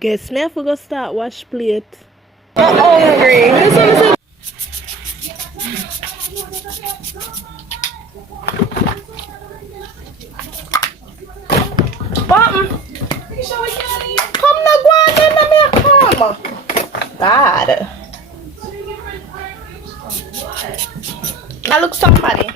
Guess me, I forgot start wash plate. I'm hungry. Button. Come now, go on then, let me come. God. I look somebody.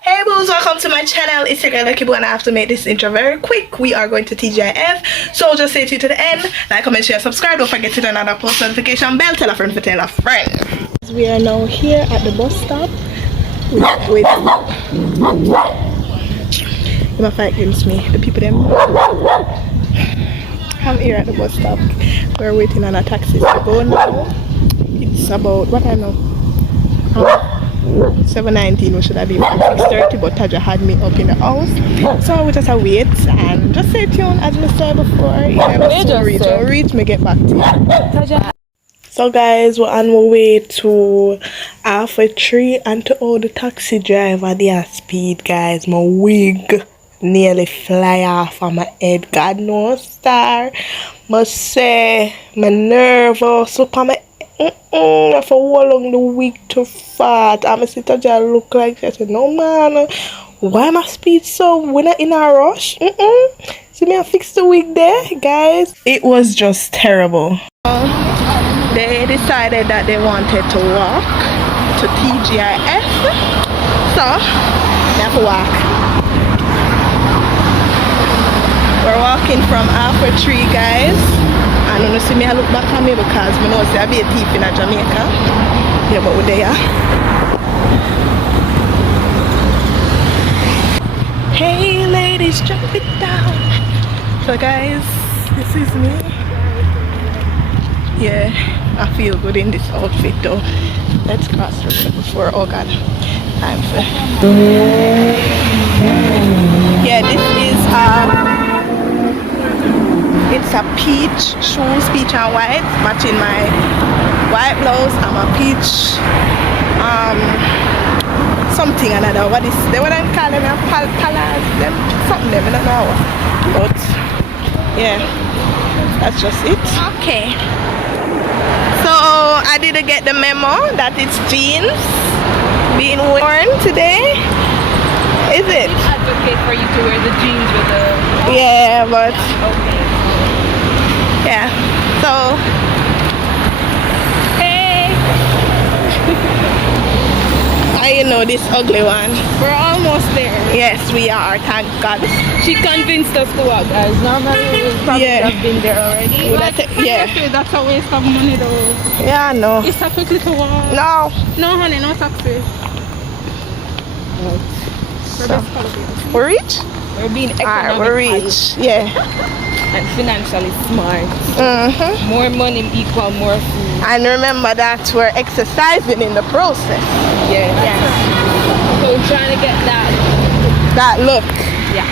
Hey boos, welcome to my channel. It's your girl Dekiboo and I have to make this intro very quick. We are going to TGIF, so just stay tuned to the end. Like, comment, share, subscribe. Don't forget to turn on that post notification bell. Tell a friend to tell a friend. We are now here at the bus stop. Wait. You might fight against me. The people them. I'm here at the bus stop. We're waiting on a taxi to go now. It's about what time now? 7:19. We should have been 6:30, but Taja had me up in the house, so we just wait and just stay tuned. As we said before, we'll reach me get back to you. So guys, we're on our way to Alpha Tree, and to all the taxi driver their speed, guys. My wig nearly fly off of my head. God knows, star. Must say my nervous look on my for how long the wig too fat. I'm a sitter just look like I said, no man, why my speed so we're not in a rush? See me I fix the wig there, guys. It was just terrible. They decided that they wanted to walk to TGIF, so they have to walk. We're walking from Alpha Tree, guys. And when you see me, I look back at me because I know I be a thief in Jamaica. Yeah, but we're there. Hey ladies, drop it down. So guys, this is me. Yeah, I feel good in this outfit though. Let's cross the road before, oh god, I'm fair. Yeah, this is it's a peach shoes, peach and white, matching my white blouse and my peach something another. What is they what I'm calling them? Palas, them something them, I don't know. But yeah, that's just it. Okay. So I didn't get the memo that it's jeans being worn today. Is it? I advocate for you to wear the jeans with the... Yeah, but... Okay. Yeah, so... Hey! I know this ugly one. We're almost there. Yes, we are, thank God. She convinced us to walk, guys. Normally we probably have been there already. But yeah. That's a waste of money though. Yeah, I know. It's a quick little walk. No. No honey, no taxi. So, we're rich? We're being economic. Alright, we're rich. Yeah. And financially smart. More money equal more food. And remember that we're exercising in the process. Yeah. So we're trying to get that look. Yeah.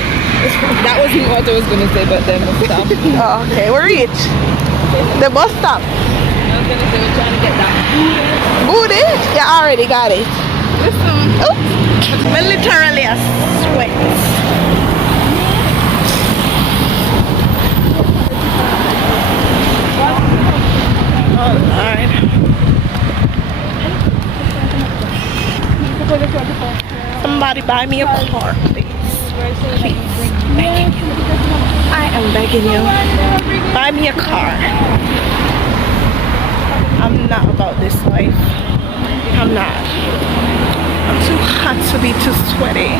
That wasn't what I was gonna say, but then we'll stop. Oh, okay, we're rich. The bus stop. I was gonna say we're trying to get that booty. You already got it. Listen. Oops. We're literally a sweat. Alright. Somebody buy me a car, please. Please. Begging you. I am begging you. Buy me a car. I'm not about this life. I'm not. I'm too hot to be too sweaty.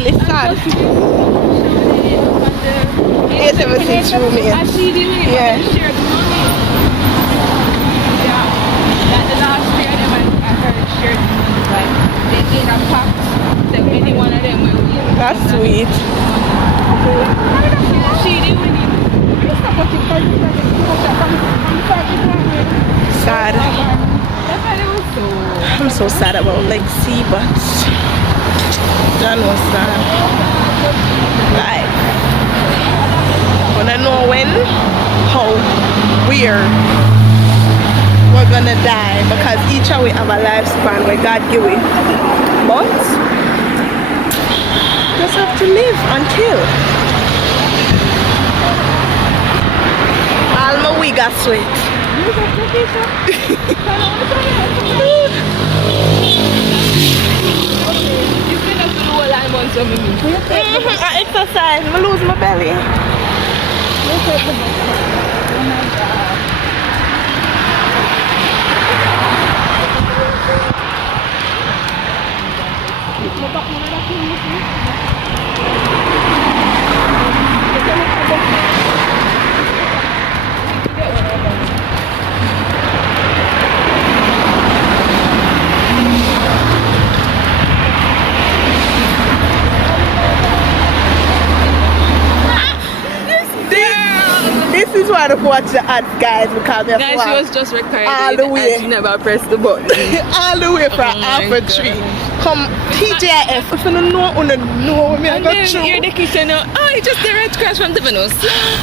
Listen. Yes, everything's true, man. Yeah. That the last year I heard shared like they did a pact that any one of them will win. That's sweet. Sad. I'm so sad about Lexi, but John was sad. Like, wanna know when, how, where we're gonna die, because each of we have a lifespan where God give it. But just have to live until you got sweet. I exercise, I lose my belly. This is why I don't watch the ads, guys, because we have Guys, she was just recording all the way. and she never pressed the button. All the way from Alpha Tree. Come TGIF. If you don't know, you know me. And then you're the kitchen now. Oh, it's just the red crash from the Venus.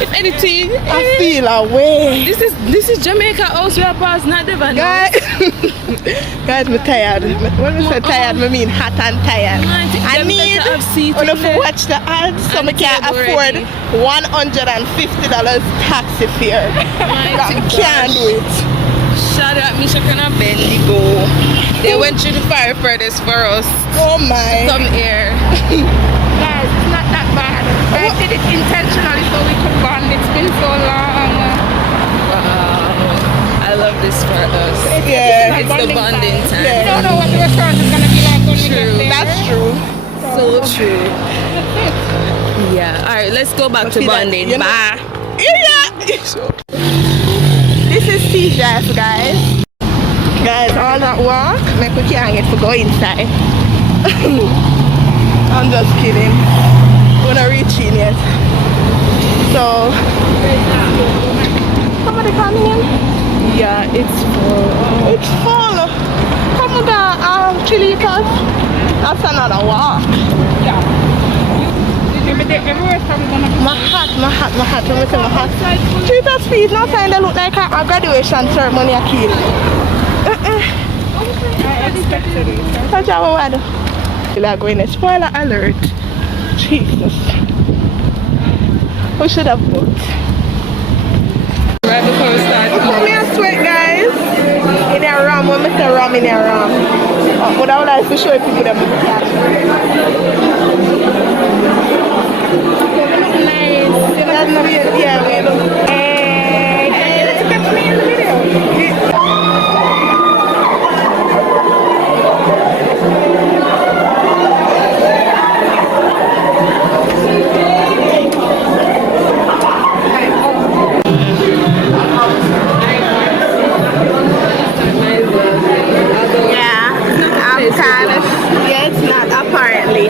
If anything, I feel away. this is Jamaica house we are past, not the Venus. Guys, I'm tired. When we say tired, I mean hot and tired. I need to watch the ads so I can afford $150 taxi fare. I can't do it. Shout out Misha Kana Bendigo. They went through the fire furthest for us. Oh my. Come here. Guys, it's not that bad. I did it intentionally so we could bond. It's been so long. Wow. I love this for us. Yeah. It's the bonding time. Yeah. You don't know what the restaurant is going to be like when we get there. That's true. So true. Yeah. Alright, let's go back to bonding. Bye. Yeah. This is TGIF, guys. Guys, all that walk, make we can't get to go inside. I'm just kidding. We're not reaching yet. So, somebody coming in? Yeah, it's full. It's full. Come on down, chilitas. That's another walk. Yeah. Everywhere is probably going to be My hat. Let me see my hat. Chilitas, please. Now saying they look like a graduation ceremony. I kill. I expected it. That's how I do. We're going to spoiler alert. Jesus. We should have booked. Right before we start. Put me a sweat, guys. In a ram. When I say ram, in a ram. But I would like to show you people that move Nice. Yeah, we look. Hey, let's catch me in the video. It's not apparently.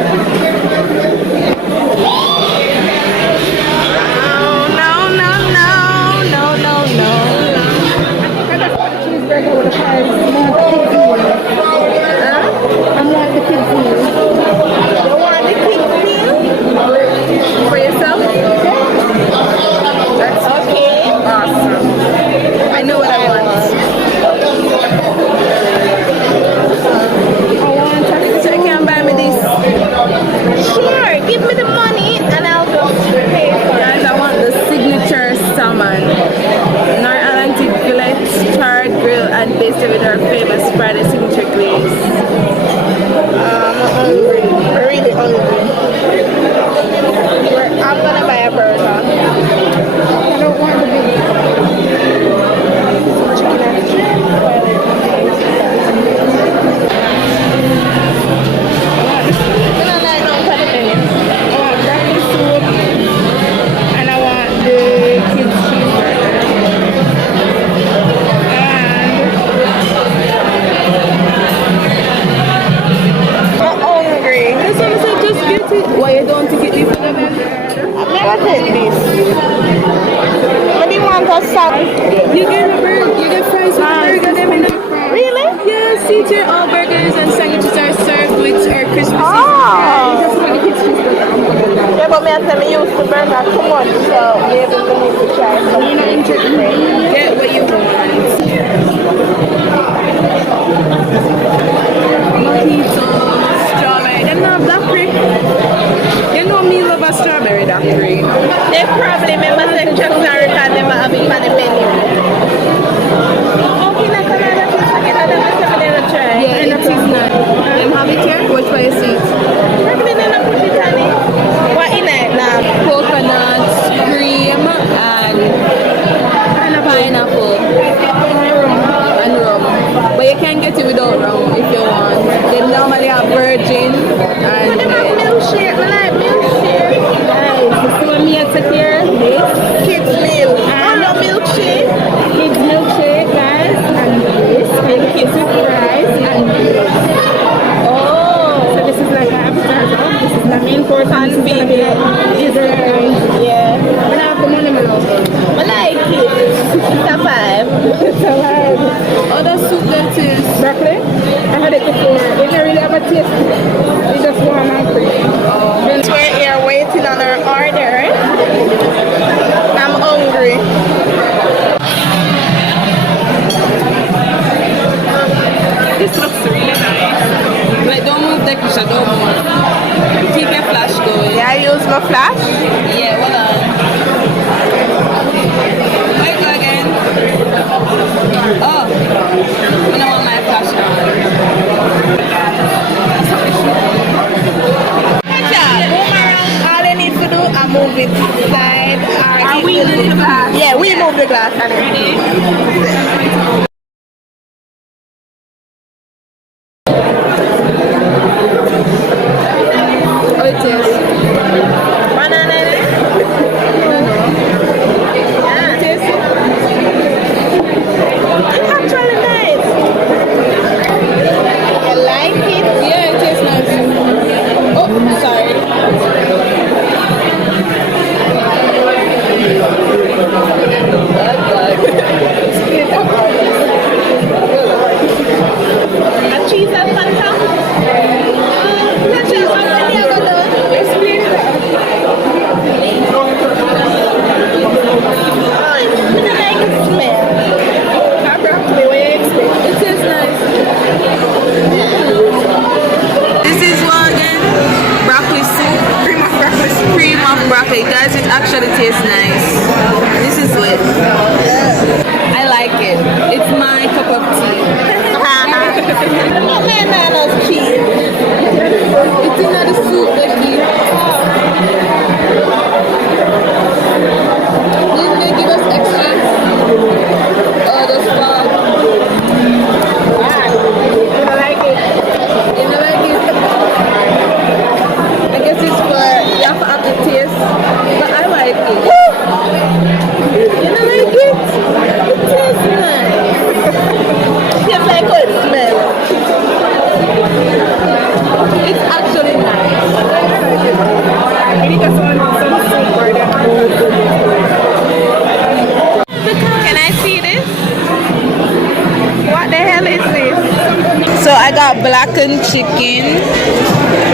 I'm like the kids meal. You want the king's meal? For yourself? That's okay. Awesome. I know what I want. So you can buy me this? Sure, give me the money and I'll go pay for it. Guys, I want the signature salmon. North Atlantic fillet, charred, grilled, and basted with our famous Friday signature glaze. I'm hungry. I'm really hungry. I'm gonna buy a burger. I don't want the big Chicken and I want garlic soup and I want the kids cheeseburger. I'm hungry. That's what I said, just get it. Why you don't take it, leave it there? I've never take this. What do you want us to You get a burger, you get fries with the burger, them in the Really? Yeah, CJ, all burgers and sandwiches are served with our crispy Oh. season fries. Yeah, but me and me used to burger too much, so maybe we need to try something different. Get what you want. Mojito, strawberry. Them not blackberry. You know me love a strawberry daiquiri. They probably remember saying just because they never have it on the menu. side. Are we moving the glass? Yeah, we move the glass. Ready? Oh, it is. Banana in it? Yeah. It is. It's actually nice. I like it. Yeah, it is nice. Oh, sorry. A cheese and fanta? Let's see how many I got done. Explain that. Oh, I like the smell. Broccoli, what you expect? It is nice. This is what again? Broccoli soup. Cream of breakfast. Cream of broccoli. Guys, it actually tastes nice. This is it. I like it. It's my cup of tea. Not bananas cheese. It's in the soup, Becky. Didn't they give us extras? Oh, the spot. I like it. You know, like it. I guess it's for you have to have the taste, but I like it. You know, like it. It tastes nice. Tastes like how it smells. It's actually nice. I need some soup for them. Can I see this? What the hell is this? So I got blackened chicken.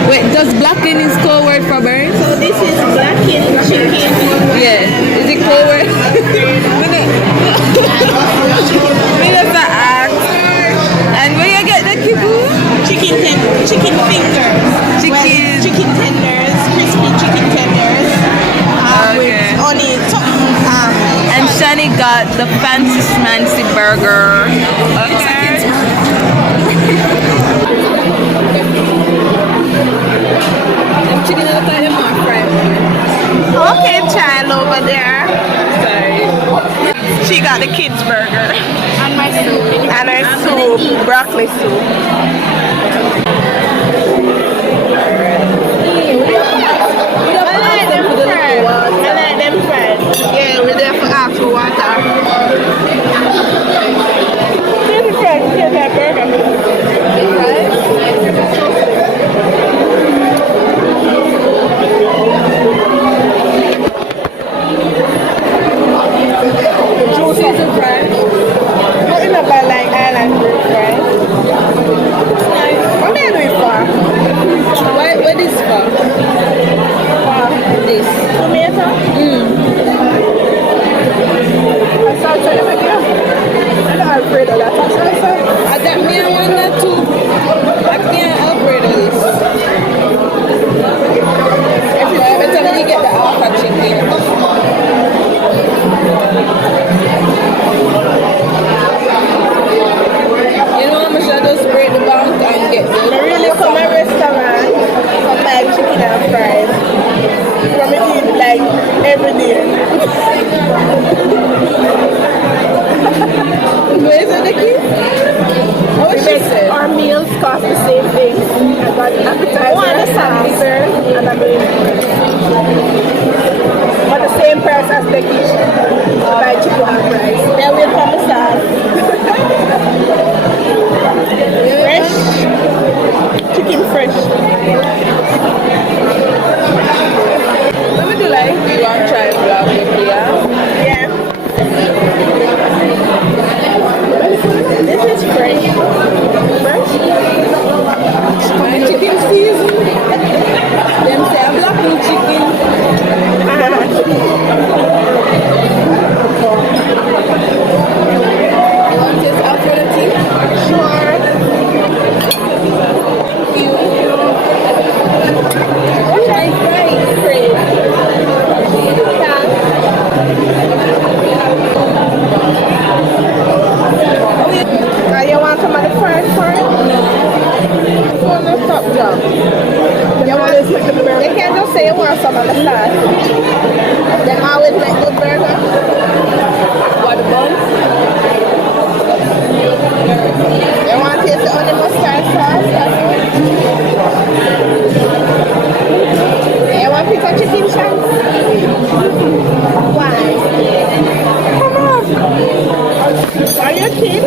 Wait, does blackened is code word for bird? So this is blackened chicken. Yeah. Is it code word? We just ask. And where you get the kiboo? Chicken fingers. Chicken. Chicken tenders, crispy chicken tenders. Okay. With onion. And Shani got the fancy schmancy burger. Okay. Chicken out of my friend. Okay, child over there. Sorry. She got the kids burger. And my soup. And her soup, broccoli soup. I like them fries. Yeah, we're there for after water. Here's the fries, here's that burger. Juices and fries. Nothing about like island fruit fries. What am I doing for? What is for? This. Tomato? Salsa, I'm not afraid of that. Salsa? I got me one that too. I can't upgrade this. Every time you get the alpha chicken. You know how much I just break the bank and get I really come to a restaurant for my chicken and fries. From eat like every day. Where is it, Nikki? What was she said? Our meals cost the same thing. I got appetizer, dessert, and a main. But the same price as the kitchen. Buy chicken and fries. Then we'll come the sauce. Fresh. Chicken fresh. Let me do like, you want to try vlog with me, yeah? Yeah. This is fresh. Fresh? My chicken season. Them say I'm black chicken. you kidding?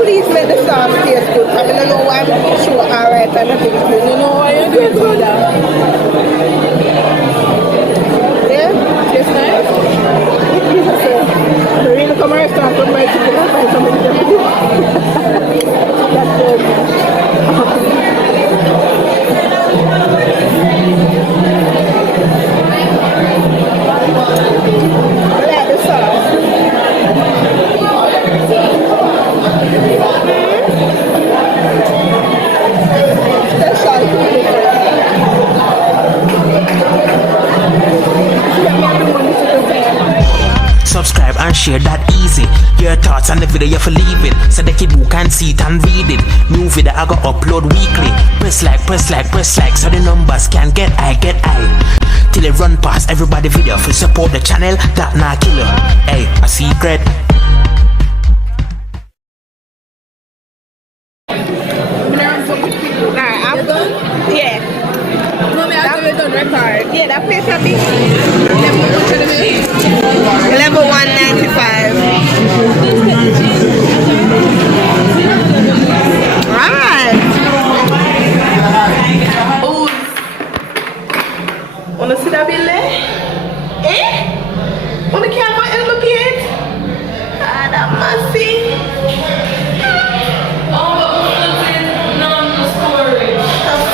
Please make the sauce taste good. I don't know why I'm sure alright and I think it's good. You know why you're good for that? Yeah? Tastes nice? The real come restaurant from my chicken and find something different. That's good. I like the sauce. Subscribe and share that easy. Your thoughts on the video you for leave it, so the Dekiboo can see it and read it. New video I go upload weekly. Press like, so the numbers can get high. Till it run past everybody video for support the channel that not killer. Hey, a secret. Yeah. No, me have to be done record. Yeah, that place a big. Level 195. Right. Oh. Wanna see that bill there? Eh? Wanna can't go in the pit? Ah, that must see.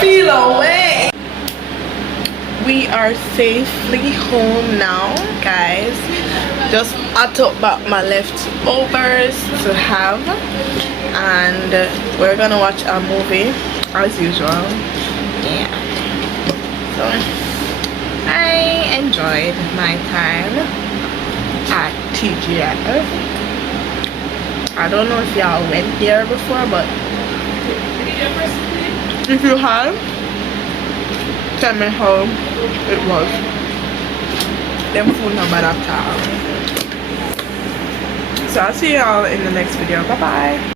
Feel away. We are safely home now, guys. Just I took back my leftovers to have, and we're gonna watch a movie as usual. Yeah. So I enjoyed my time at TGIF. I don't know if y'all went there before, but if you have, tell me how it was. Them food not bad at all. So I'll see y'all in the next video. Bye bye.